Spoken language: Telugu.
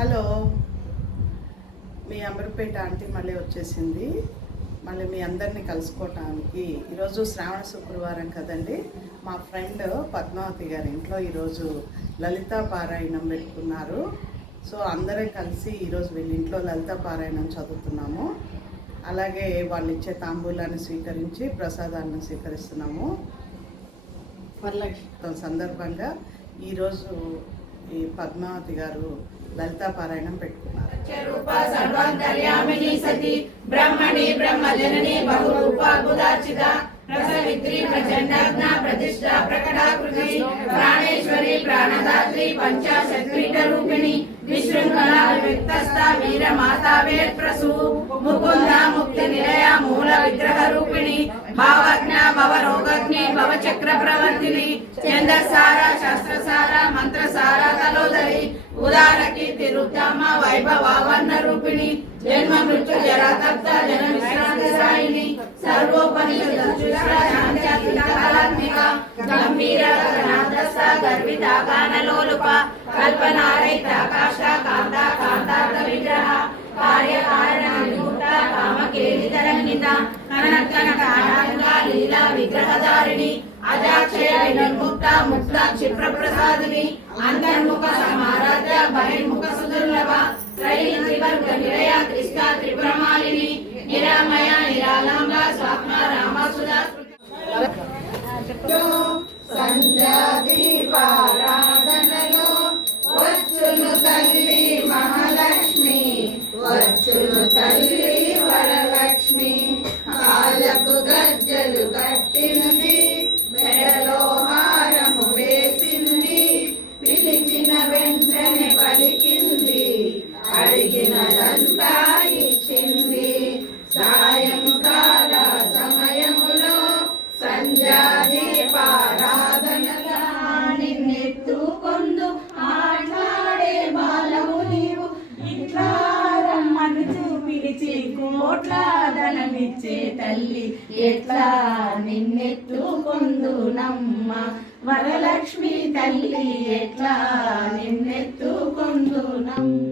హలో, మీ అమరపేట ఆంటీ మళ్ళీ వచ్చేసింది. మళ్ళీ మీ అందరినీ కలుసుకోవటానికి ఈరోజు శ్రావణ శుక్రవారం కదండి. మా ఫ్రెండ్ పద్మావతి గారి ఇంట్లో ఈరోజు లలితా పారాయణం పెట్టుకున్నారు. సో అందరం కలిసి ఈరోజు వీళ్ళ ఇంట్లో లలితా పారాయణం చదువుతున్నాము. అలాగే వాళ్ళు ఇచ్చే తాంబూలాన్ని స్వీకరించి ప్రసాదాలను స్వీకరిస్తున్నాము. వరలక్ష్మి సందర్భంగా ఈరోజు ఈ పద్మావతి గారు లలితా పారాయణం పెట్టుకున్నారు. సర్వాంతర్యామిని సతి బ్రహ్మణి బ్రహ్మజనని బహురూప గుదార్చిత ప్రసవిత్రి ప్రచండాగ్న ప్రతిష్ట ప్రకటాకృతి ప్రాణేశ్వరి ప్రాణదాత్రి పంచాశత్పీఠ రూపిణి విశృంఖల విక్తస్థ వీర మాతా వేత్ప్రసూ ముకుంద ముక్తి నిలయ మూల విగ్రహ రూపిణి భావజ్ఞ భవరోగజ్ఞి భవచక్ర ప్రవర్తిని ఛందసార శాస్త్రసార మంత్రసార తలోదరి ఉదార కీర్తి రుద్దామ వైభవావర్ణ రూపిణి జన్మ మృత్యు జరా తప్త జన విశ్రాంతిదాయిని సర్వోపనిషదాత్మిక గంభీర గణాదస్త గర్విత గానలోలుప కల్పనారహిత కాష్ట కాంత కాంతార్థ విగ్రహ కార్యకారణ విముక్త కామకేలితరంగిత కనకనక లీలా విగ్రహధారిణి అజాక్షయ వినిర్ముక్త ముక్త క్షిప్ర ప్రసాదిని అంతర్ముఖ సమారాధ్య బహిర్ముఖ సుదుర్లభ త్రైవర్గ నిలయ త్రిష్ట త్రిపురమాలిని నిరామయ నిరాలంబ స్వాత్మ రామ సుధా సంధ్యాదీపారాధనలో వచ్చును తల్లి మహాలక్ష్మి, వచ్చును తల్లి వరలక్ష్మి. కాళ్ళకు గజ్జలు కట్టినది, మెడలో హారము వేసింది, పిలిచిన వెంటనే పలికింది, అడిగినదంతా ఇచ్చింది. సాయంకాల సమయములో సంధ్యాదీపారాధనగా నిన్నెత్తుకొందు ఆట్లాడే బాలవు నీవు, ఇట్లా రమ్మను పిలిచి కోట్ల ధనమిచ్చే తల్లి ఎట్లా నిన్నెత్తుకొందు నమ్మ వరలక్ష్మి తల్లి ఎట్లా నిన్నెత్తుకొందు నమ్మ.